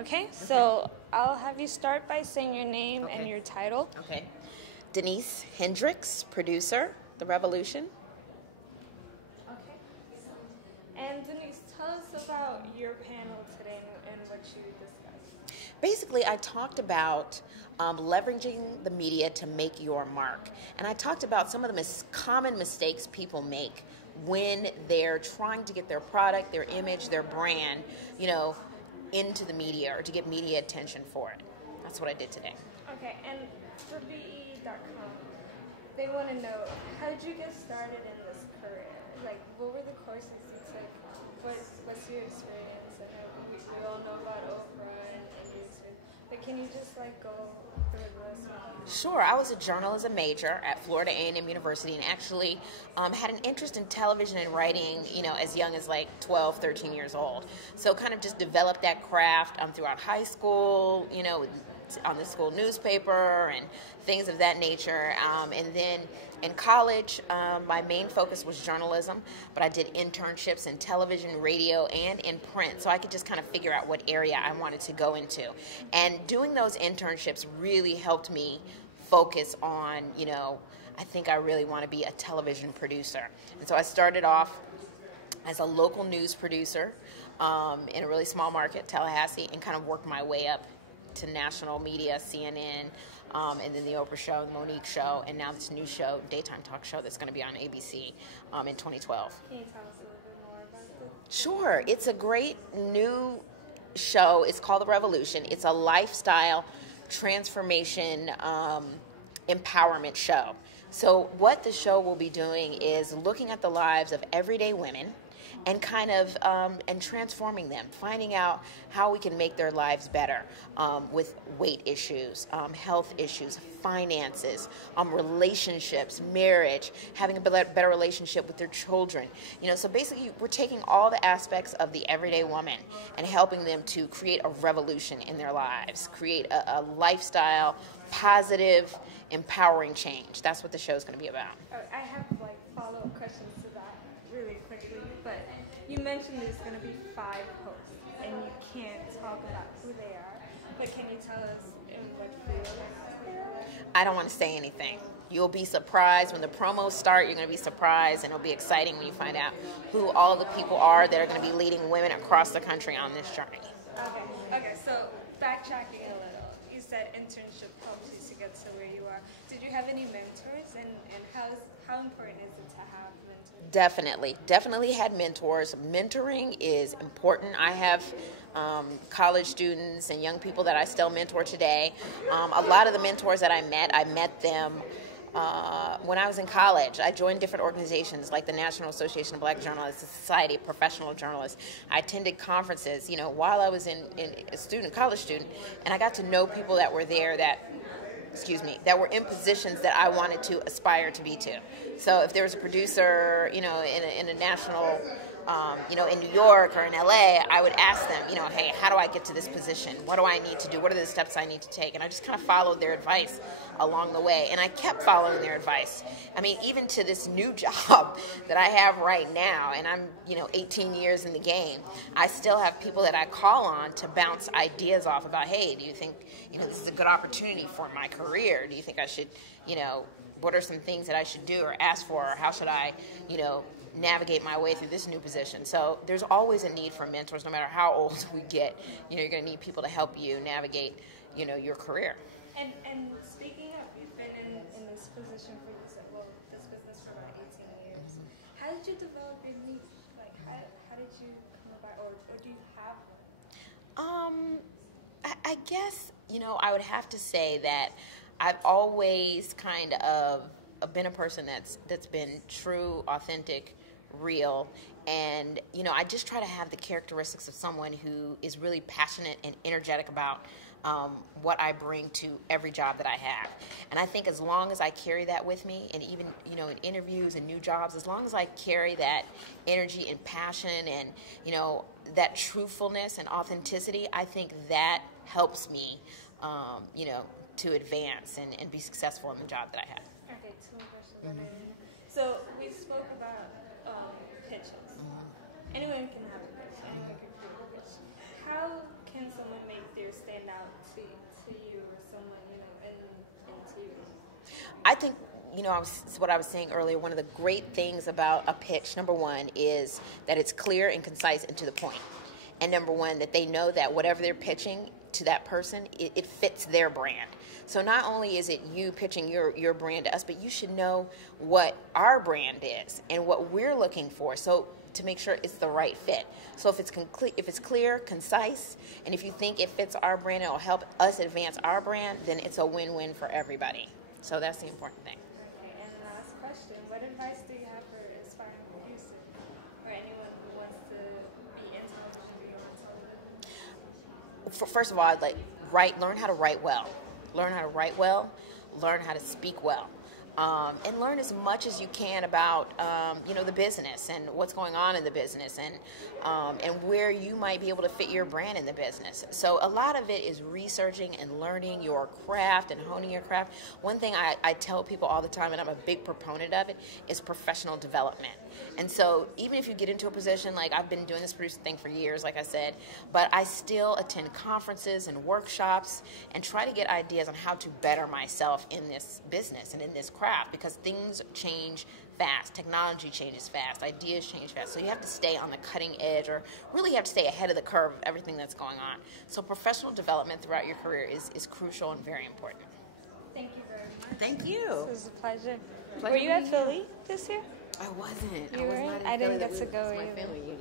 Okay, so I'll have you start by saying your name and your title. Okay. Denise Hendricks, producer, The Revolution. Okay. And Denise, tell us about your panel today and what you discussed. Basically, I talked about leveraging the media to make your mark. And I talked about some of the common mistakes people make when they're trying to get their product, their image, their brand, into the media or to get media attention for it. That's what I did today. Okay, and for BE.com, they want to know, how did you get started in this career? Like, what were the courses you took? What's your experience? And we all know about Oprah and YouTube, but can you just go through this? Sure. I was a journalism major at Florida A&M University and actually had an interest in television and writing, as young as 12, 13 years old. So kind of just developed that craft throughout high school, on the school newspaper and things of that nature. And then in college, my main focus was journalism, but I did internships in television, radio, and in print, so I could just kind of figure out what area I wanted to go into. And doing those internships really helped me focus on, I think I really want to be a television producer. And so I started off as a local news producer in a really small market, Tallahassee, and kind of worked my way up to national media, CNN, and then the Oprah show, the Monique show, and now this new show, daytime talk show that's going to be on ABC in 2012. Can you tell us a little bit more about it? Sure. It's a great new show. It's called The Revolution. It's a lifestyle transformation empowerment show. So what the show will be doing is looking at the lives of everyday women and kind of and transforming them, finding out how we can make their lives better with weight issues, health issues, finances, relationships, marriage, having a better relationship with their children. So basically we're taking all the aspects of the everyday woman and helping them to create a revolution in their lives, create a lifestyle, positive, empowering change. That's what the show is going to be about. I have follow-up questions to that really quickly, but you mentioned there's going to be 5 hosts, and you can't talk about who they are, but can you tell us in what field? I don't want to say anything. You'll be surprised when the promos start. You're going to be surprised, and it'll be exciting when you find out who all the people are that are going to be leading women across the country on this journey. Okay, so backtracking a little, you said internship helps you to get to where you are. Did you have any mentors, and how important is it to have mentors? Definitely had mentors. Mentoring is important. I have college students and young people that I still mentor today. A lot of the mentors that I met them when I was in college. I joined different organizations like the National Association of Black Journalists, the Society of Professional Journalists. I attended conferences, while I was a college student, and I got to know people that were there that were in positions that I wanted to aspire to be to. So if there was a producer, in a national, in New York or in LA, I would ask them, hey, how do I get to this position? What do I need to do? What are the steps I need to take? And I just kind of followed their advice along the way. And I kept following their advice. I mean, even to this new job that I have right now, and I'm, 18 years in the game, I still have people that I call on to bounce ideas off about, hey, do you think, this is a good opportunity for my career? Do you think I should, what are some things that I should do or ask for? Or how should I, navigate my way through this new position? So there's always a need for mentors, no matter how old we get. You're going to need people to help you navigate, your career. And speaking of, you've been in this position for this business for about 18 years. Mm-hmm. How did you develop your niche? How did you come about, or do you have one? I guess, I would have to say that I've always kind of been a person that's been true, authentic, real, and I just try to have the characteristics of someone who is really passionate and energetic about what I bring to every job that I have. And I think as long as I carry that with me, and even in interviews and new jobs, as long as I carry that energy and passion and that truthfulness and authenticity, I think that helps me to advance and be successful in the job that I have. Okay, 2 questions. So we spoke about pitches. Anyone can have a pitch. Anyone can create a pitch. How can someone make their stand out to you or someone, into you? I think, what I was saying earlier, one of the great things about a pitch, number one, is that it's clear and concise and to the point. And number one, that they know that whatever they're pitching to that person, it fits their brand. So not only is it you pitching your brand to us, but you should know what our brand is and what we're looking for. So to make sure it's the right fit. So if it's clear, concise, and if you think it fits our brand, it will help us advance our brand, then it's a win-win for everybody. So that's the important thing. Okay, and the last question, what advice do you have for aspiring producers or anyone who wants to be in television or on television? First of all, learn how to write well. Learn how to write well, learn how to speak well. And learn as much as you can about, the business and what's going on in the business and where you might be able to fit your brand in the business. So a lot of it is researching and learning your craft and honing your craft. One thing I tell people all the time, and I'm a big proponent of it, is professional development. And so even if you get into a position, like I've been doing this producing thing for years, like I said, but I still attend conferences and workshops and try to get ideas on how to better myself in this business and in this craft, because things change fast. Technology changes fast. Ideas change fast. So you have to stay on the cutting edge, or really have to stay ahead of the curve of everything that's going on. So professional development throughout your career is crucial and very important. Thank you very much. Thank you. This was a pleasure. Were you at Philly this year? I wasn't. You weren't? I didn't get to go either.